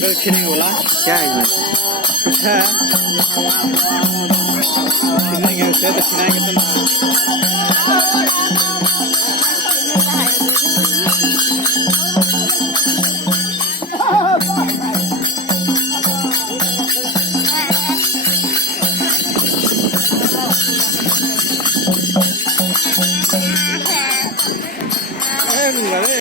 मगर खिने बोला क्या है ये? कुछ है खिनेंगे उसे तो खिलाएंगे तो ना